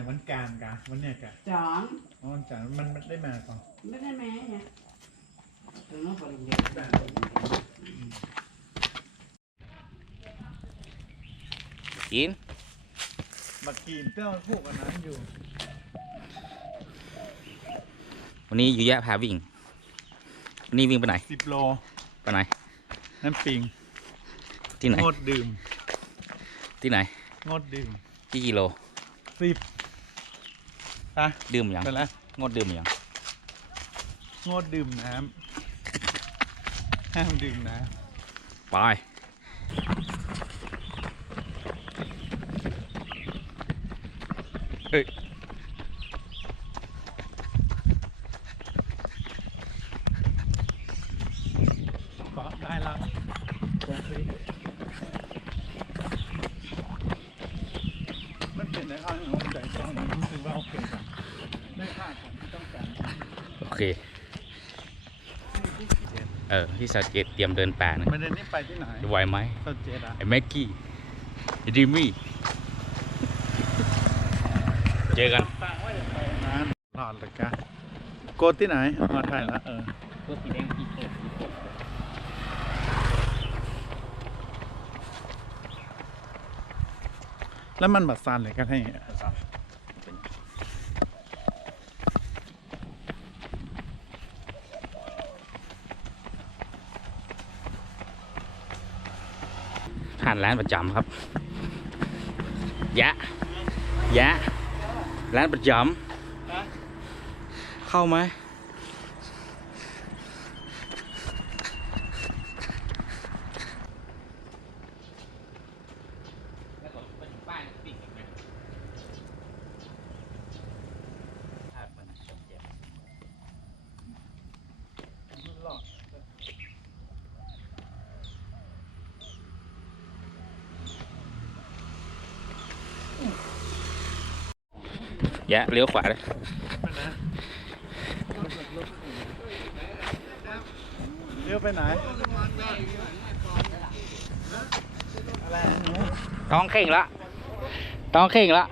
เนี่ยวันการกะวันเนี่ยกะจอนอ๋อวันจันทร์มันมันได้มาก่อนไม่ได้แม่เนี่ยถึงน้องคนเดียวกินมากินเต้าพวกอันนั้นอยู่วันนี้อยู่แยะพาวิ่งวันนี่วิ่งไปไหน สิบโลไปไหน น้ำปิงที่ไหน งดดื่ม ที่ไหน งดดื่ม กี่กิโล สิบ ไปดื่มยังไปแล้วงดดื่มยังงดดื่มน้ำห้ามดื่มน้ไปเฮ้ยำก็ได้ละมันเป็นในข้างของใจตอนนี้รู้สึกว่าโอเคกันได้ค่าของที่ต้องการ โอ เคเออพี่สาวเจตเตรียมเดินป่านะไม่ได้นี่ไปที่ไหนไหวไหมเจ้าเจดอะไอ้แม็กกี้ไอ้ดิมี่เจอกันต่างว่าจะไปนานหลอดเลยกะโกดที่ไหนมาถ่ายละเออตัวสีแดงที่เปิดแล้วมันบัดซันเลยกันให้านร้านประจำครับ ยะ ยะ ร้านประจำเข้าไหม ยะเลี้ยวขวาเลยเลี้ยวไปไหนอะไรอะหนูต้องเข่งละต้องเข่งละ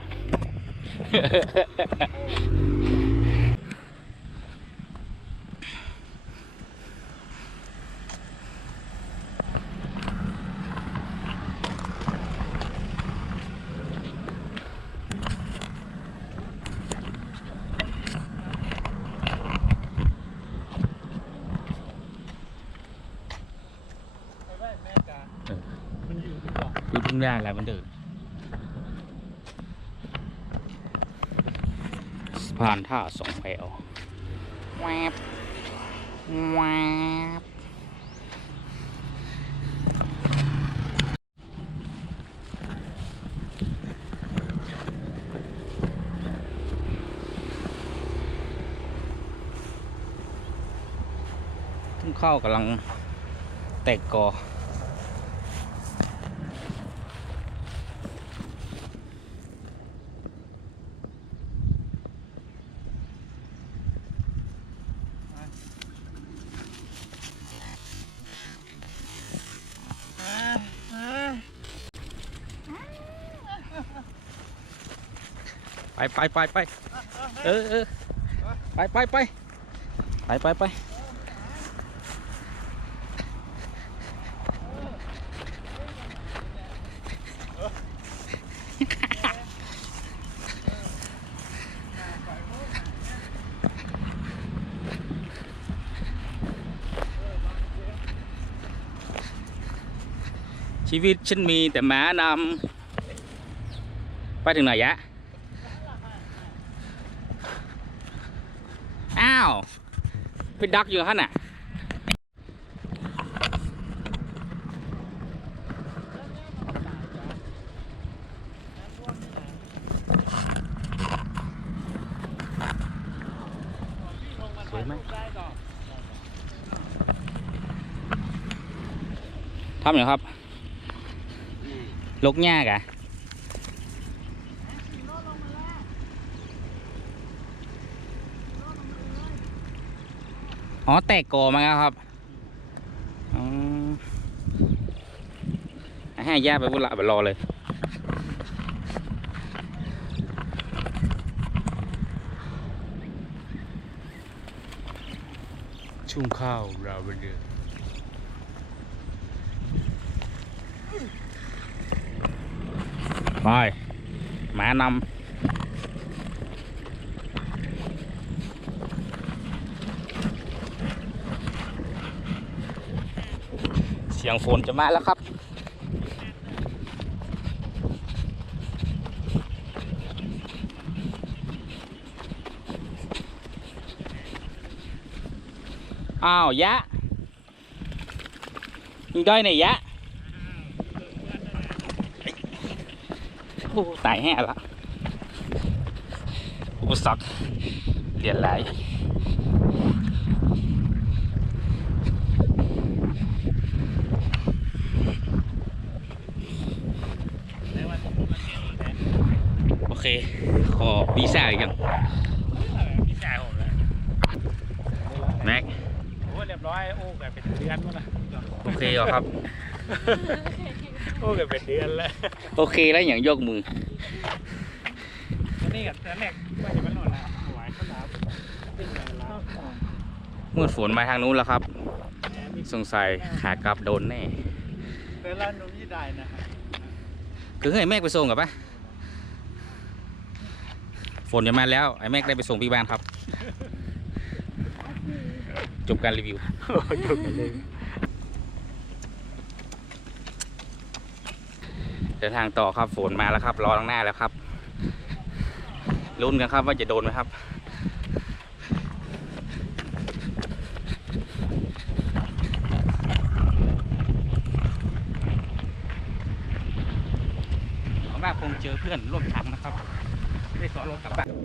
ไปไหว้แม่กามันอยู่ที่เกาะอยู่ทุ่งหญ้าอะไรมันเดินสะพานท่าสองแถวแวบแวบทุ่งข้าวกำลังแตกกอ ไปไปไปไปเออเออไปไปไปไปไปไปชีวิตฉันมีแต่หมานำไปถึงไหนยะ อ้าวไปดักอยู่ฮะน่ะสวยไหมทำอย่างครับ ลกหญ้ากะ อ๋อ แตกกอมาแล้วครับอ๋อให้ย่าไปบุละไปรอเลยชุ่มข้าวราเวนเดอร์ไปมานำ เสียงฝนจะมาแล้วครับ อ้าวยะยิงด้อยไหนยะตายแห่ละอุปสรรคเรียนหลายโอเค ขอวีซ่าอีกยัง พี่ชายผมแล้ว แม็ก โอ้เรียบร้อย โอ้แบบเป็นเดือนแล้วนะโอเคเหรอครับ โอ้แบบเป็นเดือนแล้วโอเคแล้วอย่างยกมืออันนี้กับแต่แรกว่าจะมาหน่อยละหวายข้าวหลามเป็นไงล่ะเมื่อฝนมาทางนู้นแล้วครับ สงสัยขากลับโดนแน่เป็นร้านนมยี่ได้นะฮะคือให้แม่ไปส่งกับปะฝนจะมาแล้วไอ้แม่ได้ไปส่งพี่บ้านครับ จบการรีวิวจบกันเลยเดินทางต่อครับฝนมาแล้วครับรอทางหน้าแล้วครับลุ้นกันครับว่าจะโดนไหมครับหวังว่าคงเจอเพื่อนร่วมทางนะครับ ได้สอนรถกลับบ้าน